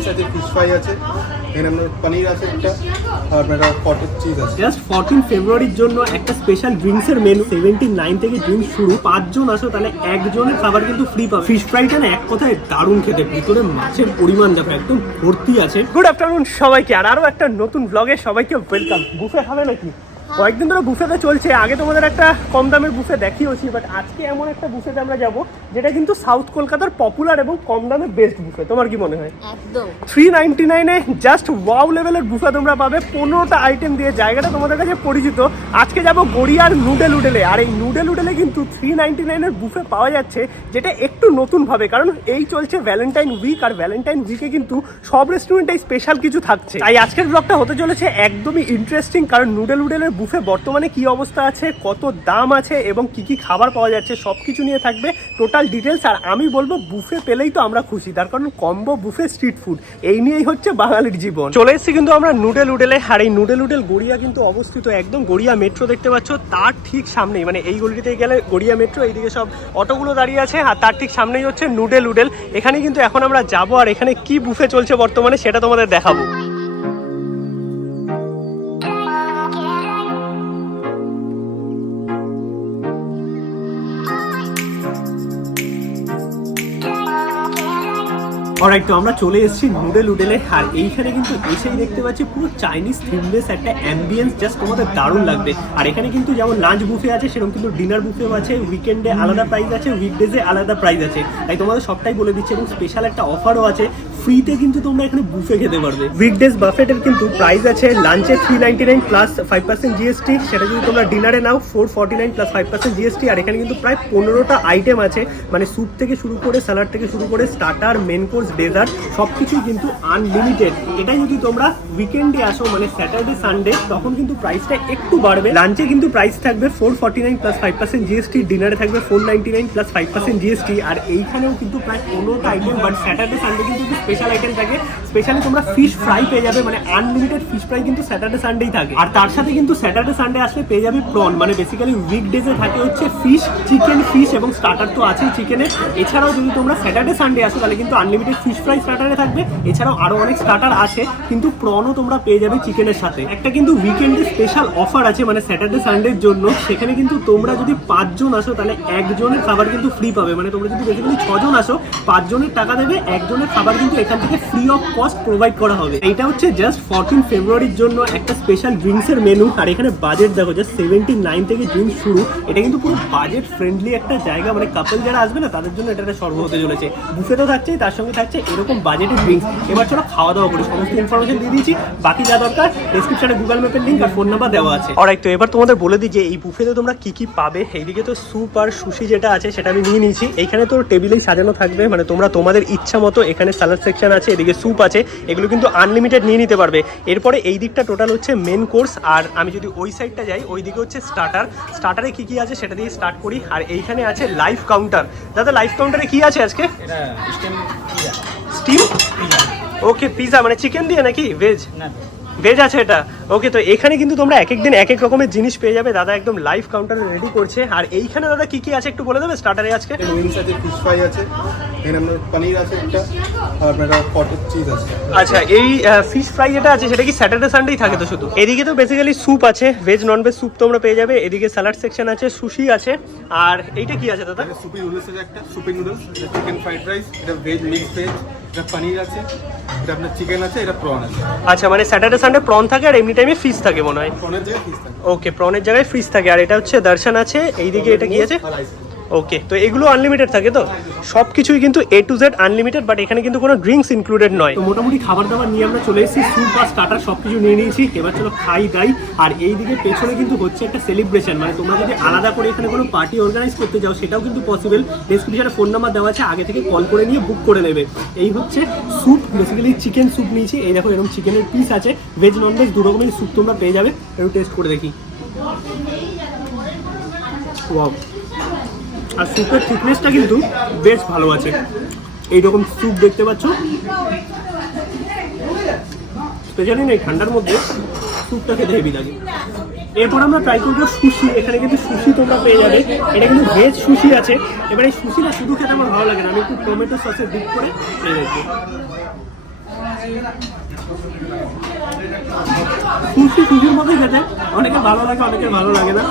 Wings আছে, fish fry আছে, এখানে আপনার পনির আছে একটা, আর আপনার কটেজ চিজ আছে। জাস্ট 14 ফেব্রুয়ারির জন্য একটা স্পেশাল ড্রিঙ্কসের মেনু। 79 থেকে ড্রিঙ্কস শুরু। 5 জন আসো তাহলে একজনের খাবার কিন্তু ফ্রি পাবে। ফিশ ফ্রাইটা না এক কথায় দারুণ খেতে, ভিতরে মাছের পরিমাণ দেখো একদম ভর্তি আছে। গুড আফটারনুন সবাইকে, আর আরো একটা নতুন ব্লগে সবাইকে ওয়েলকাম। বুফে খাবে নাকি? কয়েকদিন ধরে বুফেতে চলছে, আগে তোমাদের একটা কম দামের বুফে দেখিয়েছি, বাট আজকে এমন একটা বুফেতে আমরা যাব যেটা কিন্তু সাউথ কলকাতার পপুলার এবং কম দামে বেস্ট বুফে। তোমার কি মনে হয়? একদম 399 জাস্ট ওয়াও লেভেলের বুফে তোমরা পাবে, 15টা আইটেম দিয়ে। জায়গাটা তোমাদের কাছে পরিচিত। আজকে যাব গড়িয়ার নুডেলে, আর এই নুডেলে কিন্তু 399 বুফে পাওয়া যাচ্ছে, যেটা একটু নতুন ভাবে, কারণ এই চলছে ভ্যালেন্টাইন উইক, আর ভ্যালেন্টাইন উইকে কিন্তু সব রেস্টুরেন্টে স্পেশাল কিছু থাকছে। তাই আজকের ব্লগটা হতে চলেছে একদমই ইন্টারেস্টিং, কারণ নুডেলের বুফে বর্তমানে কি অবস্থা আছে, কত দাম আছে এবং কি কি খাবার পাওয়া যাচ্ছে সবকিছু নিয়ে থাকবে টোটাল ডিটেলস। আর আমি বলবো বুফে পেলেই তো আমরা খুশি, তার কারণ কম্বো বুফে স্ট্রিট ফুড এই নিয়েই হচ্ছে বাঙালির জীবন। চলে এসেছি কিন্তু আমরা নুডেলে, আর এই নুডেল গড়িয়া কিন্তু অবস্থিত একদম গড়িয়া মেট্রো দেখতে পাচ্ছ তার ঠিক সামনেই, মানে এই গলিতে গেলে গড়িয়া মেট্রো, এইদিকে সব অটোগুলো দাঁড়িয়ে আছে, আর তার ঠিক সামনেই হচ্ছে নুডেল। এখানে কিন্তু এখন আমরা যাবো, আর এখানে কি বুফে চলছে বর্তমানে সেটা তোমাদের দেখাবো। অলরাইট, তো আমরা চলে এসেছি নুডেলে, আর এইখানে কিন্তু এসেই দেখতে পাচ্ছি পুরো চাইনিজ থিমলেস একটা অ্যাম্বিয়েন্স, জাস্ট তোমাদের দারুণ লাগবে। আর এখানে কিন্তু যেমন লাঞ্চ বুফে আছে, সেরকম কিন্তু ডিনার বুফেও আছে। উইকেন্ডে আলাদা প্রাইস আছে, উইকডেজে আলাদা প্রাইস আছে, তাই তোমাদের সবটাই বলে দিচ্ছি। এবং স্পেশাল একটা অফারও আছে, ফ্রিতে কিন্তু তোমরা এখানে বুফে খেতে পারবে। উইকডেজ বাফেটের কিন্তু প্রাইস আছে লাঞ্চে 399 প্লাস 5% জিএসটি, সেটা যদি তোমরা ডিনারে নাও 449 প্লাস 5% জিএসটি। আর এখানে কিন্তু প্রায় 15টা আইটেম আছে, মানে স্যুপ থেকে শুরু করে স্যালাড থেকে শুরু করে স্টার্টার, মেন কোর্স, ডেজার্ট সবকিছুই কিন্তু আনলিমিটেড। এটাই যদি তোমরা উইকেন্ডে আসো, মানে স্যাটারডে সানডে, তখন কিন্তু প্রাইসটা একটু বাড়বে। লাঞ্চে কিন্তু প্রাইস থাকবে 449 প্লাস 5% জিএসটি, ডিনারে থাকবে 499 প্লাস 5% জিএসটি। আর এইখানেও কিন্তু প্রায় 15টা আইটেম, বাট স্যাটারডে সানডে কিন্তু স্পেশাল আইটেম থাকে। স্পেশালি তোমরা ফিশ ফ্রাই পেয়ে যাবে, মানে আনলিমিটেড ফিশ ফ্রাই কিন্তু স্যাটারডে সানডেই থাকে। আর তার সাথে কিন্তু স্যাটারডে সানডে আসলে পেয়ে যাবে প্রন, মানে বেসিক্যালি উইকডেজে থাকে হচ্ছে ফিশ, চিকেন, ফিশ এবং স্টার্টার তো আছেই চিকেনের। এছাড়াও যদি তোমরা স্যাটারডে সানডে আসো তাহলে কিন্তু আনলিমিটেড ফিশ ফ্রাই স্টার্টারে থাকবে। এছাড়াও আরো অনেক স্টার্টার আছে, কিন্তু প্রনও তোমরা পেয়ে যাবে চিকেনের সাথে। একটা কিন্তু উইকেন্ডে স্পেশাল অফার আছে, মানে স্যাটারডে সানডের জন্য। সেখানে কিন্তু তোমরা যদি 5 জন আসো তাহলে একজনের খাবার কিন্তু ফ্রি পাবে। মানে তোমরা যদি বেসিক্যালি 6 জন আসো, 5 জনের টাকা দেবে, একজনের খাবার কিন্তু এখান থেকে ফ্রি অফ কস্ট প্রোভাইড করা হবে। এইটা হচ্ছে জাস্ট 14 ফেব্রুয়ারির জন্য একটা স্পেশাল ড্রিঙ্কসের মেনু। আর এখানে বাজেট দেখো, জাস্ট 79 থেকে ড্রিঙ্কস শুরু। এটা কিন্তু পুরো বাজেট ফ্রেন্ডলি একটা জায়গা, মানে কাপল যারা আসবে না তাদের জন্য এটা একটা স্বর্গ হতে চলেছে। বুফে তো থাকছেই, তার সঙ্গে থাকছে এরকম বাজেটের ড্রিঙ্কস। এবার চলো খাওয়া দাওয়া করি, সমস্ত ইনফরমেশন দিয়ে দিয়েছি, বাকি যা দরকার ডেসক্রিপশনে গুগল ম্যাপের লিঙ্ক আর ফোন নাম্বার দেওয়া আছে। অলরাইট, তো এবার তোমাদের বলে দিই যে এই বুফেতে তোমরা কি কি পাবে। এইদিকে তো স্যুপ আর সুশি যেটা আছে সেটা আমি নিয়ে নিয়েছি। এইখানে তো টেবিলেই সাজানো থাকবে, মানে তোমরা তোমাদের ইচ্ছা মতো, এখানে স্যালাড সেকশন আছে, এদিকে স্যুপ আছে, এগুলো কিন্তু আনলিমিটেড নিয়ে নিতে পারবে। এরপরে এই দিকটা টোটাল হচ্ছে মেন কোর্স, আর আমি যদি ওই সাইডটা যাই ওই দিকে হচ্ছে স্টার্টারে কি কি আছে সেটা দিয়ে স্টার্ট করি। আর এইখানে আছে লাইভ কাউন্টার। দাদা লাইভ কাউন্টারে কি আছে আজকে? স্টিম ওকে, পিজা মানে চিকেন দিয়ে নাকি ভেজ? না, ভেজ আছে এটা। ওকে, তো এখানে কিন্তু তোমরা এক এক দিন এক এক রকমের জিনিস পেয়ে যাবে। দাদা একদম লাইভ কাউন্টারে রেডি করছে। আর এইখানে দাদা কি কি আছে একটু বলে দেবে স্টার্টারে আজকে? উইংস আছে, ফিশ ফ্রাই আছে, এখানে আপনার পনির আছে একটা, আর আপনার কটেজ চিজ আছে। আচ্ছা, এই ফিশ ফ্রাই যেটা আছে সেটা কি স্যাটারডে সানডেই থাকে তো শুধু? এদিকে তো বেসিক্যালি স্যুপ আছে, ভেজ নন ভেজ স্যুপ তোমরা পেয়ে যাবে। এদিকে স্যালাড সেকশন আছে, সুশি আছে। আর এইটা কি আছে দাদা? সুপি নুডলস আছে একটা, সুপি নুডলস, এটা চিকেন ফ্রাইড রাইস, এটা ভেজ মিক্স ভেজ, এটা পনির আছে, এটা আপনার চিকেন আছে, এটা প্রন আছে। আচ্ছা, মানে স্যাটারডে সানডে প্রন থাকে আর এমনি টাইমে ফিশ থাকে মনে হয়। প্রনের জায়গায় ফিশ থাকে। ওকে, প্রনের জায়গায় ফিশ থাকে। আর এটা হচ্ছে দর্শন আছে, এইদিকে এটা কি আছে? ওকে, তো এগুলো আনলিমিটেড থাকে তো সব কিছুই কিন্তু A to Z unlimited, but এখানে কিন্তু কোনো ড্রিঙ্কস ইনক্লুডেড নয়। তো মোটামুটি খাবার দাবার নিয়ে আমরা চলে এসেছি, স্যুপ আর স্টার্টার সব কিছু নিয়ে নিয়েছি। এবার চলো খাই দাই। আর এইদিকে পেছনে কিন্তু হচ্ছে একটা সেলিব্রেশন, মানে তোমরা যদি আলাদা করে এখানে কোনো পার্টি অর্গানাইজ করতে যাও সেটাও কিন্তু পসিবল। ডেসক্রিপশনে ফোন নাম্বার দেওয়া আছে, আগে থেকে কল করে নিয়ে বুক করে নেবে। এই হচ্ছে স্যুপ, বেসিক্যালি চিকেন স্যুপ নিয়েছি। এই দেখো এরকম চিকেনের পিস আছে, ভেজ নন ভেজ দু রকমের স্যুপ তোমরা পেয়ে যাবে। একটু টেস্ট করে দেখি। ওয়াও, আর স্যুপের থিকনেসটা কিন্তু বেশ ভালো আছে। এইরকম স্যুপ দেখতে পাচ্ছ, স্পেশালি না এই ঠান্ডার মধ্যে স্যুপটা খেতে হেভি লাগে। এরপর আমরা ট্রাই করবো সুশি। এখানে কিন্তু সুশি তোমরা পেয়ে যাবে, এটা কিন্তু ভেজ সুশি আছে। এবার এই সুশিটা শুধু খেতে আমার ভালো লাগে না, আমি একটু টমেটো সসে ডিপ করে খেয়ে দেখবো। সুশি সুশির মধ্যে খেতে অনেকে ভালো লাগে, অনেকে ভালো লাগে না,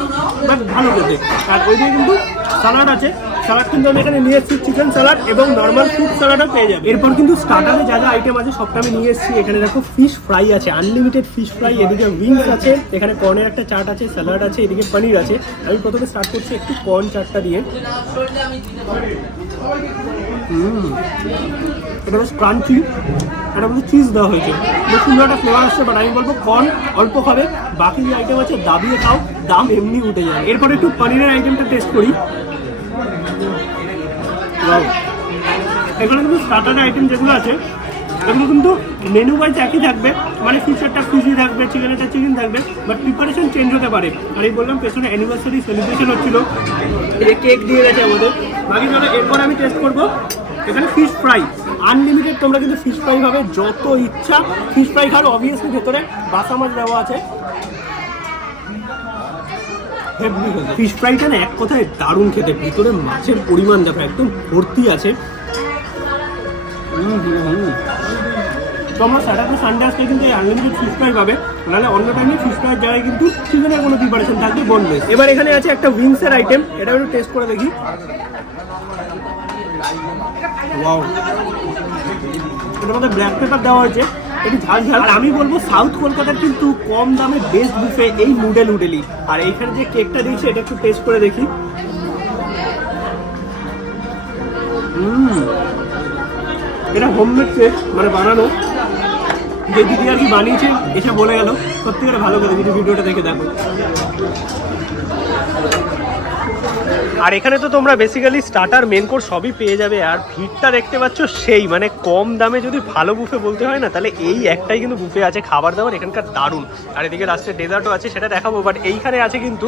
বাট ভালো খেতে। আর ওইদিকে কিন্তু স্যালাড আছে, স্যালাড কিন্তু আমি এখানে নিয়ে এসেছি চিকেন স্যালাড এবং নর্মাল ফ্রুট স্যালাডও পেয়ে যাবে। এরপর কিন্তু স্টার্টারে যা যা আইটেম আছে সবটা আমি নিয়ে এসেছি। এখানে দেখো ফিশ ফ্রাই আছে, আনলিমিটেড ফিশ ফ্রাই, এদিকে উইংস আছে, এখানে কর্নের একটা চাট আছে, স্যালাড আছে, এদিকে পনির আছে। আমি প্রথমে স্টার্ট করছি একটু কর্ন চাটটা দিয়ে। এটা বেশ ক্রাঞ্চি, এটা মধ্যে চিজ দেওয়া হয়েছে, বেশ সুন্দর একটা ফ্লেভার আসছে। বাট আমি বলবো কর্ন অল্প খাবে, বাকি যে আইটেম আছে দাবিয়ে খাও, দাম এমনি উঠে যায়। এরপর একটু পনিরের আইটেমটা টেস্ট করি। এখানে কিন্তু স্টার্টারের আইটেম যেগুলো আছে এগুলো কিন্তু মেনু ওয়াইজ একই থাকবে, মানে ফিশারটা ফিশই থাকবে, চিকেনটা চিকেন থাকবে, বাট প্রিপারেশন চেঞ্জ হতে পারে। আর এই বললাম পেছনে অ্যানিভার্সারি সেলিব্রেশন হচ্ছিল, এই কেক দিয়ে গেছে আমাদের। বাকি চলো এরপর আমি টেস্ট করবো এখানে ফিশ ফ্রাই, আনলিমিটেড তোমরা কিন্তু ফিশ ফ্রাই পাবে, যত ইচ্ছা ফিশ ফ্রাই খাও। অবভিয়াসলি ভেতরে বাসা মাছ দেওয়া আছে। ফিশ ফ্রাইটা না এক কথায় দারুণ খেতে, ভিতরে মাছের পরিমাণ দেখো একদম ভর্তি আছে। তোমরা স্যাটারডে সানডে আসলে কিন্তু এই আনলিমিটেড ফিশ ফ্রাই পাবে, নাহলে অন্য টাইমে ফিশ ফ্রাইয়ের জায়গায় কিন্তু চিকেনের কোনো প্রিপারেশন থাকবে বোনলেস। এবার এখানে আছে একটা উইংসের আইটেম, এটা একটু টেস্ট করে দেখি। ওয়াও, এটার মধ্যে ব্ল্যাক পেপার দেওয়া হয়েছে, একটু ঝাল ঝাল। আর আমি বলবো সাউথ কলকাতার কিন্তু কম দামে বেস্ট বুফে এই নুডেলি। আর এইখানে যে কেকটা দিয়েছে এটা একটু টেস্ট করে দেখি। এটা হোমমেড কেক, মানে বানানো, যে দিদি আর কি বানিয়েছে এসে বলে গেল, সত্যিকারে ভালো করে যদি ভিডিওটা দেখে দেখো। আর এখানে তো তোমরা বেসিক্যালি স্টার্টার মেন কোর্স সবই পেয়ে যাবে। আর ভিড়টা দেখতে পাচ্ছ সেই, মানে কম দামে যদি ভালো বুফে বলতে হয় না, তাহলে এই একটাই কিন্তু বুফে আছে। খাবার দাবার এখানকার দারুণ। আর এদিকে লাস্টে ডেজার্টও আছে, সেটা দেখাবো। বাট এইখানে আছে কিন্তু,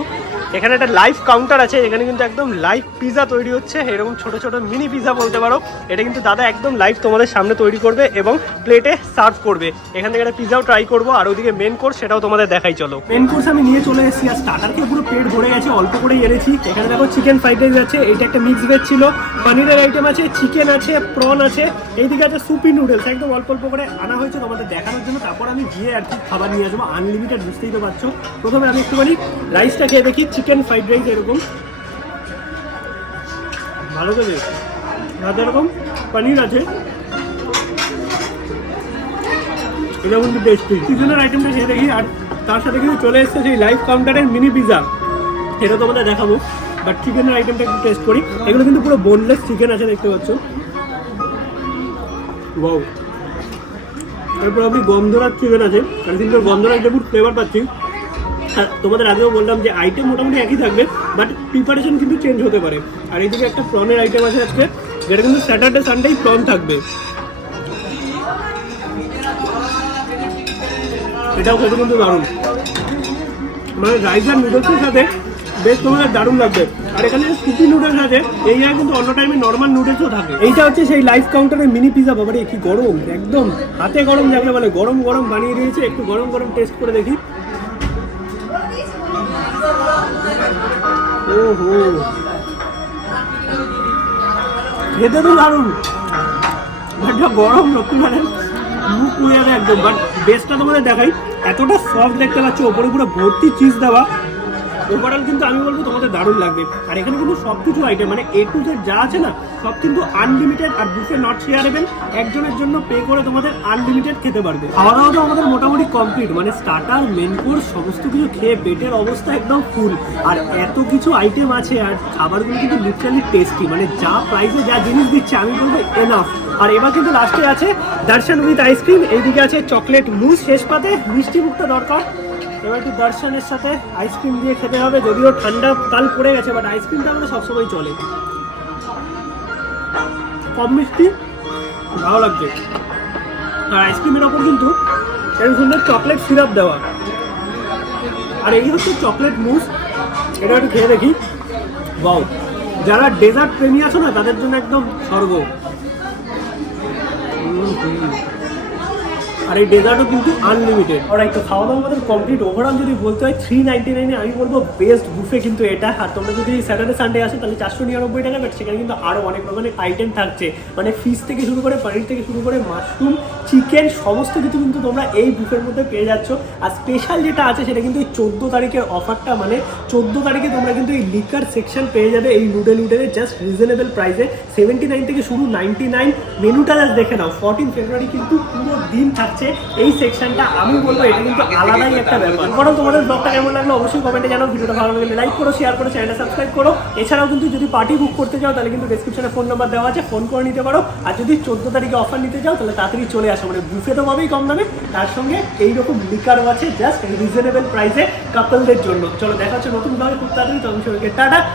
এখানে একটা লাইভ কাউন্টার আছে, এখানে কিন্তু একদম লাইভ পিজা তৈরি হচ্ছে, এরকম ছোট ছোট মিনি পিজা বলতে পারো। এটা কিন্তু দাদা একদম লাইভ তোমাদের সামনে তৈরি করবে এবং প্লেটে সার্ভ করবে। এখান থেকে একটা পিজাও ট্রাই করবো। আর ওদিকে মেন কোর্স সেটাও তোমাদের দেখাই। চলো, মেন কোর্স আমি নিয়ে চলে এসেছি। আর স্টার্টার খেয়ে পুরো পেট ভরে গেছে, অল্প করেই এনেছি। এখানে দেখো চিকেন ফ্রাইড রাইস আছে, এইটা একটা মিক্স ভেজ ছিল, পনিরের আইটেম আছে, চিকেন আছে, প্রন আছে, এইদিকে আছে সুপি নুডলস, একদম অল্প অল্প করে আনা হয়েছে তোমাদের দেখানোর জন্য। তারপর আমি গিয়ে আর কি খাবার নিয়ে আসবো, আনলিমিটেড, বুঝতেই তো পারছো। প্রথমে আমি একটুখানি রাইসটা খেয়ে দেখি, চিকেন ফ্রাইড রাইস এরকম ভালো করে, রাতে এরকম পনির আছে, এটা কিন্তু টেস্টি। চিকেনের আইটেমটা খেয়ে দেখি। আর তার সাথে কিন্তু চলে এসছে সেই লাইভ কাউন্টারের মিনি পিজা, এটা তোমাদের দেখাবো। বাট চিকেনের আইটেমটা একটু টেস্ট করি। এগুলো কিন্তু পুরো বোনলেস চিকেন আছে, দেখতে পাচ্ছ। ওয়াও, তারপর আপনি গন্ধরাজ চিকেন আছে, আর কিন্তু গন্ধরাজ লেবুর ফ্লেভার পাচ্ছি। আর তোমাদের আগেও বললাম যে আইটেম মোটামুটি একই থাকবে, বাট প্রিপারেশন কিন্তু চেঞ্জ হতে পারে। আর এইদিকে একটা প্রনের আইটেম আছে আজকে, যেটা কিন্তু স্যাটারডে সানডেই প্রন থাকবে। এটাও খেতে কিন্তু দারুণ, মানে রাইস আর নুডলসের সাথে বেশ তোমাদের দারুণ লাগবে। আর এখানে সুপি নুডলস আছে, এই জায়গায় কিন্তু অন্য টাইমে নর্মাল নুডলসও থাকে। এইটা হচ্ছে সেই লাইভ কাউন্টারের মিনি পিজা। বাবারে কি গরম, একদম হাতে গরম যাকে বলে, গরম গরম বানিয়ে দিয়েছে। একটু গরম গরম টেস্ট করে দেখি। ওহো, খেতে তো দারুণ, গরম লক্ষ্মী মানে মুখ পুড়ে যাবে একদম। বাট বেস্টটা তোমাদের দেখাই, এতটা সফট দেখতে পাচ্ছ, ওপরে পুরো ভর্তি চিজ দেওয়া। ওভারঅল কিন্তু আমি বলবো তোমাদের দারুণ লাগবে। আর এখানে কিন্তু সব কিছু আইটেম, মানে A to Z যা আছে না, সব কিন্তু আনলিমিটেড। আর বুফে নট শেয়ারেবল, একজনের জন্য পে করে তোমাদের আনলিমিটেড খেতে পারবে। খাওয়া দাওয়া তো আমাদের মোটামুটি কমপ্লিট, মানে স্টার্টার মেন কোর্স সমস্ত কিছু খেয়ে পেটের অবস্থা একদম ফুল। আর এত কিছু আইটেম আছে, আর খাবারগুলো কিন্তু লিটারালি টেস্টি, মানে যা প্রাইসে যা জিনিস দিচ্ছে আমি বলবো এনাফ। আর এবার কিন্তু লাস্টে আছে দর্শন উইথ আইসক্রিম, এইদিকে আছে চকলেট মুস, শেষ পাতে মিষ্টি মুখটা দরকার। এবার একটু দর্শনের সাথে আইসক্রিম দিয়ে খেতে হবে, যদিও ঠান্ডা কাল পড়ে গেছে, বাট আইসক্রিমটা আমাদের সবসময় চলে। কম মিষ্টি, ভালো লাগছে। আর আইসক্রিমের ওপর কিন্তু এরকম সুন্দর চকলেট সিরাপ দেওয়া। আর এই হচ্ছে চকলেট মুস, এটা একটু খেয়ে দেখি। ওয়াও, যারা ডেজার্ট প্রেমী আছো না, তাদের জন্য একদম স্বর্গ। আর এই ডেজার্টও কিন্তু আনলিমিটেড। আর একটু খাওয়া দাওয়া আমাদের কমপ্লিট। ওভারঅল যদি বলতে হয় 399 আমি বলবো বেস্ট বুফে কিন্তু এটা। আর তোমরা যদি স্যাটারডে সানডে আসো তাহলে 499 টাকা, বাট সেখানে কিন্তু আরও অনেক রকমের আইটেম থাকছে, মানে ফিশ থেকে শুরু করে পনির থেকে শুরু করে মাশরুম, চিকেন, সমস্ত কিছু কিন্তু তোমরা এই বুফের মধ্যে পেয়ে যাচ্ছ। আর স্পেশাল যেটা আছে সেটা কিন্তু এই 14 তারিখের অফারটা, মানে 14 তারিখে তোমরা কিন্তু এই লিকার সেকশন পেয়ে যাবে এই নুডেলে জাস্ট রিজনেবল প্রাইসে। 79 থেকে শুরু 99। মেনুটা জাস্ট দেখে নাও, 14 ফেব্রুয়ারি কিন্তু পুরো দিন থাকছে এই সেকশনটা। আমি বলবো এটা কিন্তু আলাদাই একটা ব্যাপার। বরং তোমাদের ব্লগটা কেমন লাগলো অবশ্যই কমেন্টে জানাও। ভিডিওটা ভালো লাগলে লাইক করো, শেয়ার করো, চ্যানেলটা সাবস্ক্রাইব করো। এছাড়াও কিন্তু যদি পার্টি বুক করতে চাও তাহলে কিন্তু ডেসক্রিপশনে ফোন নাম্বার দেওয়া আছে, ফোন করে নিতে পারো। আর যদি 14 তারিখে অফার নিতে চাও তাহলে তাড়াতাড়ি চলে আসো, মানে বুফে তো পাবেই কম দামে, তার সঙ্গে এইরকম লিকারও আছে জাস্ট রিজনেবল প্রাইসে কাপলদের জন্য। চলো দেখা হচ্ছে নতুন ব্লগে খুব তাড়াতাড়ি। তখন সবাইকে টাটা।